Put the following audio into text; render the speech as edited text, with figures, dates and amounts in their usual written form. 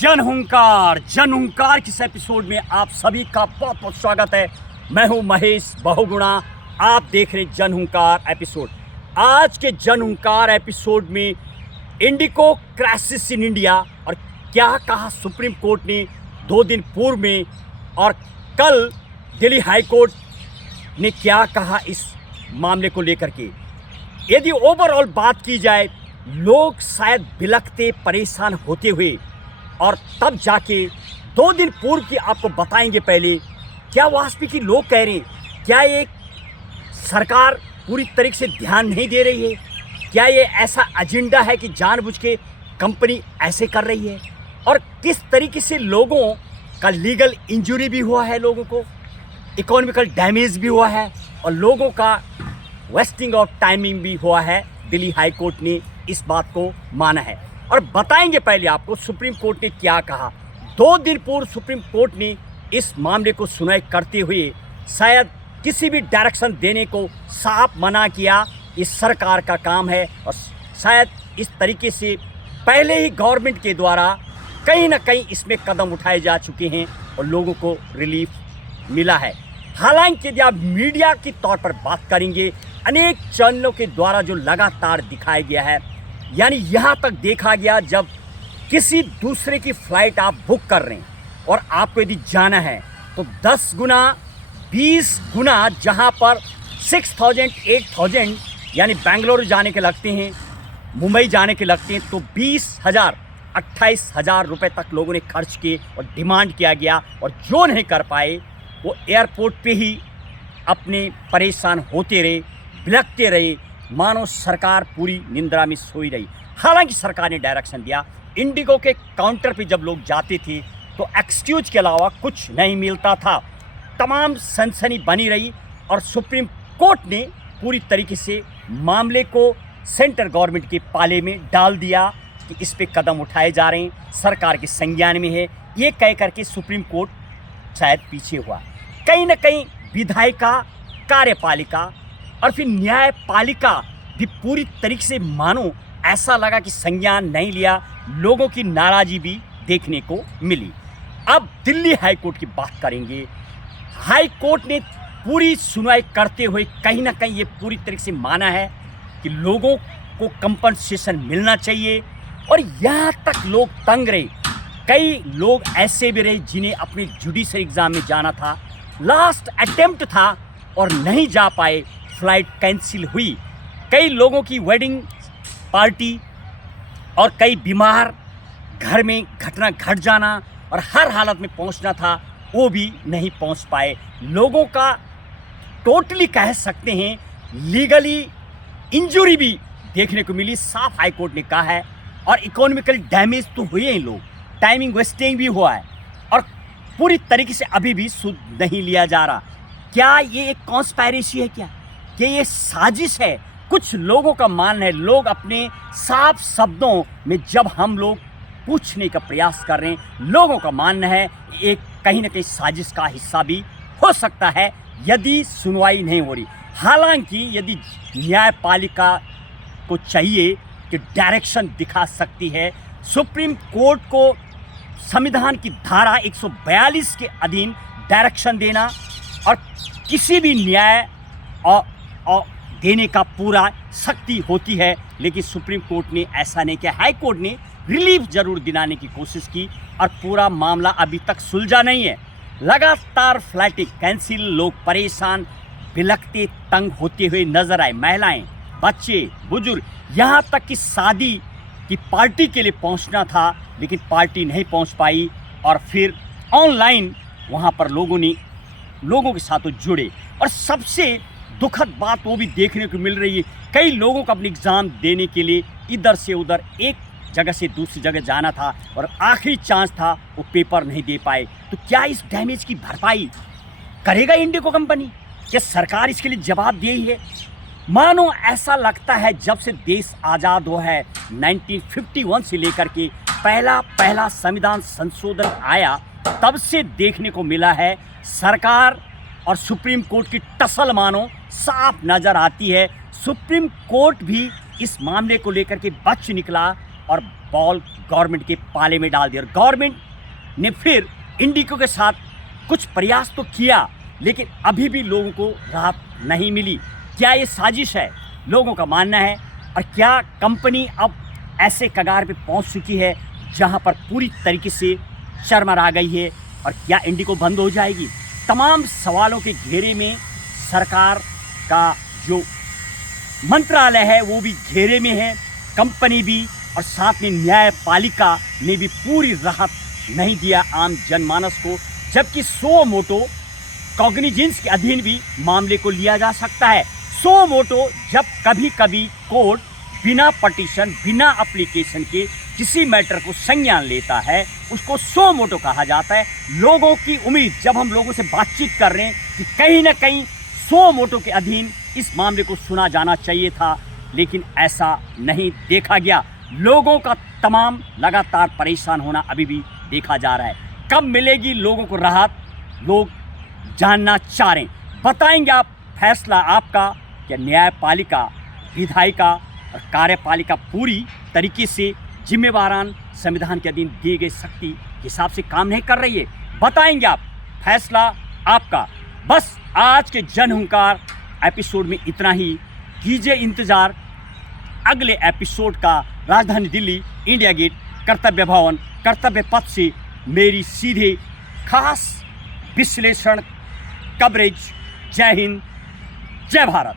जन हुंकार किस एपिसोड में आप सभी का बहुत बहुत स्वागत है। मैं हूं महेश बहुगुणा। आप देख रहे जन हुंकार एपिसोड। आज के जन हुंकार एपिसोड में इंडिको क्राइसिस इन इंडिया और क्या कहा सुप्रीम कोर्ट ने 2 दिन पूर्व में, और कल दिल्ली हाई कोर्ट ने क्या कहा इस मामले को लेकर के। यदि ओवरऑल बात की जाए, लोग शायद बिलखते परेशान होते हुए, और तब जाके 2 दिन पूर्व की आपको बताएंगे। पहले क्या वास्तविक लोग कह रहे हैं, क्या ये सरकार पूरी तरीके से ध्यान नहीं दे रही है? क्या ये ऐसा एजेंडा है कि जानबूझ के कंपनी ऐसे कर रही है? और किस तरीके से लोगों का लीगल इंजरी भी हुआ है, लोगों को इकोनॉमिकल डैमेज भी हुआ है, और लोगों का वेस्टिंग ऑफ टाइमिंग भी हुआ है। दिल्ली हाई कोर्ट ने इस बात को माना है और बताएंगे पहले आपको सुप्रीम कोर्ट ने क्या कहा। 2 दिन पूर्व सुप्रीम कोर्ट ने इस मामले को सुनवाई करते हुए शायद किसी भी डायरेक्शन देने को साफ मना किया। इस सरकार का काम है, और शायद इस तरीके से पहले ही गवर्नमेंट के द्वारा कहीं ना कहीं इसमें कदम उठाए जा चुके हैं और लोगों को रिलीफ मिला है। हालांकि यदि आप मीडिया के तौर पर बात करेंगे, अनेक चैनलों के द्वारा जो लगातार दिखाया गया है, यानी यहाँ तक देखा गया जब किसी दूसरे की फ़्लाइट आप बुक कर रहे हैं और आपको यदि जाना है तो 10 गुना 20 गुना, जहाँ पर 6000 8000 यानी बेंगलुरु जाने के लगते हैं, मुंबई जाने के लगते हैं, तो 20,000 28,000 रुपये तक लोगों ने खर्च किए और डिमांड किया गया। और जो नहीं कर पाए वो एयरपोर्ट पे ही अपने परेशान होते रहे, बिलखते रहे, मानो सरकार पूरी निंद्रा में सोई रही। हालांकि सरकार ने डायरेक्शन दिया। इंडिगो के काउंटर पे जब लोग जाते थे तो एक्सक्यूज के अलावा कुछ नहीं मिलता था। तमाम सनसनी बनी रही और सुप्रीम कोर्ट ने पूरी तरीके से मामले को सेंट्रल गवर्नमेंट के पाले में डाल दिया कि इस पे कदम उठाए जा रहे हैं, सरकार के संज्ञान में है। ये कह करके सुप्रीम कोर्ट शायद पीछे हुआ। कहीं ना कहीं विधायिका, कार्यपालिका और फिर न्यायपालिका भी पूरी तरीके से मानो ऐसा लगा कि संज्ञान नहीं लिया। लोगों की नाराज़गी भी देखने को मिली। अब दिल्ली हाई कोर्ट की बात करेंगे। हाई कोर्ट ने पूरी सुनवाई करते हुए कहीं ना कहीं ये पूरी तरीके से माना है कि लोगों को कंपनसेशन मिलना चाहिए। और यहाँ तक लोग तंग रहे। कई लोग ऐसे भी रहे जिन्हें अपने जुडिशरी एग्ज़ाम में जाना था, लास्ट अटेम्प्ट था और नहीं जा पाए, फ्लाइट कैंसिल हुई। कई लोगों की वेडिंग पार्टी और कई बीमार, घर में घटना घट जाना और हर हालत में पहुंचना था, वो भी नहीं पहुंच पाए। लोगों का टोटली कह सकते हैं लीगली इंजरी भी देखने को मिली, साफ हाई कोर्ट ने कहा है। और इकोनॉमिकल डैमेज तो हुए हैं, लोग टाइमिंग वेस्टिंग भी हुआ है, और पूरी तरीके से अभी भी सुध नहीं लिया जा रहा। क्या ये एक कॉन्स्पायरेसी है? क्या ये साजिश है? कुछ लोगों का मानना है। लोग अपने साफ शब्दों में जब हम लोग पूछने का प्रयास कर रहे हैं, लोगों का मानना है एक कहीं ना कहीं साजिश का हिस्सा भी हो सकता है यदि सुनवाई नहीं हो रही। हालांकि यदि न्यायपालिका को चाहिए कि डायरेक्शन दिखा सकती है, सुप्रीम कोर्ट को संविधान की धारा 142 के अधीन डायरेक्शन देना और किसी भी न्याय और देने का पूरा शक्ति होती है। लेकिन सुप्रीम कोर्ट ने ऐसा नहीं किया। हाई कोर्ट ने रिलीफ जरूर दिलाने की कोशिश की और पूरा मामला अभी तक सुलझा नहीं है। लगातार फ्लाइटें कैंसिल, लोग परेशान, बिलखते तंग होते हुए नजर आए। महिलाएं, बच्चे, बुजुर्ग, यहाँ तक कि शादी की पार्टी के लिए पहुँचना था लेकिन पार्टी नहीं पहुँच पाई, और फिर ऑनलाइन वहाँ पर लोगों के साथ जुड़े। और सबसे दुखद बात वो भी देखने को मिल रही है, कई लोगों को अपने एग्ज़ाम देने के लिए इधर से उधर, एक जगह से दूसरी जगह जाना था और आखिरी चांस था, वो पेपर नहीं दे पाए। तो क्या इस डैमेज की भरपाई करेगा इंडिगो कंपनी? क्या सरकार इसके लिए जवाब दे है? मानो ऐसा लगता है जब से देश आज़ाद हुआ है, 1951 से लेकर के पहला संविधान संशोधन आया, तब से देखने को मिला है सरकार और सुप्रीम कोर्ट की टसल मानो साफ नज़र आती है। सुप्रीम कोर्ट भी इस मामले को लेकर के बच निकला और बॉल गवर्नमेंट के पाले में डाल दिया। और गवर्नमेंट ने फिर इंडिको के साथ कुछ प्रयास तो किया, लेकिन अभी भी लोगों को राहत नहीं मिली। क्या ये साजिश है, लोगों का मानना है? और क्या कंपनी अब ऐसे कगार पे पहुंच चुकी है जहां पर पूरी तरीके से चरमरा गई है? और क्या इंडिको बंद हो जाएगी? तमाम सवालों के घेरे में सरकार का जो मंत्रालय है वो भी घेरे में है, कंपनी भी, और साथ में न्यायपालिका ने भी पूरी राहत नहीं दिया आम जनमानस को। जबकि सो मोटो कॉग्निजेंस के अधीन भी मामले को लिया जा सकता है। सो मोटो जब कभी कभी कोर्ट बिना पटिशन, बिना एप्लीकेशन के किसी मैटर को संज्ञान लेता है, उसको सो मोटो कहा जाता है। लोगों की उम्मीद, जब हम लोगों से बातचीत कर रहे हैं कि कहीं ना कहीं सो मोटो के अधीन इस मामले को सुना जाना चाहिए था, लेकिन ऐसा नहीं देखा गया। लोगों का तमाम लगातार परेशान होना अभी भी देखा जा रहा है। कब मिलेगी लोगों को राहत, लोग जानना चाह रहे हैं। बताएंगे आप, फैसला आपका। क्या न्यायपालिका, विधायिका और कार्यपालिका पूरी तरीके से जिम्मेवारान संविधान के अधीन दिए गए शक्ति के हिसाब से काम नहीं कर रही है? बताएंगे आप, फैसला आपका। बस आज के जनहुंकार एपिसोड में इतना ही। कीजिए इंतज़ार अगले एपिसोड का। राजधानी दिल्ली, इंडिया गेट, कर्तव्य भवन, कर्तव्य पथ से मेरी सीधे खास विश्लेषण कवरेज। जय हिंद, जय भारत।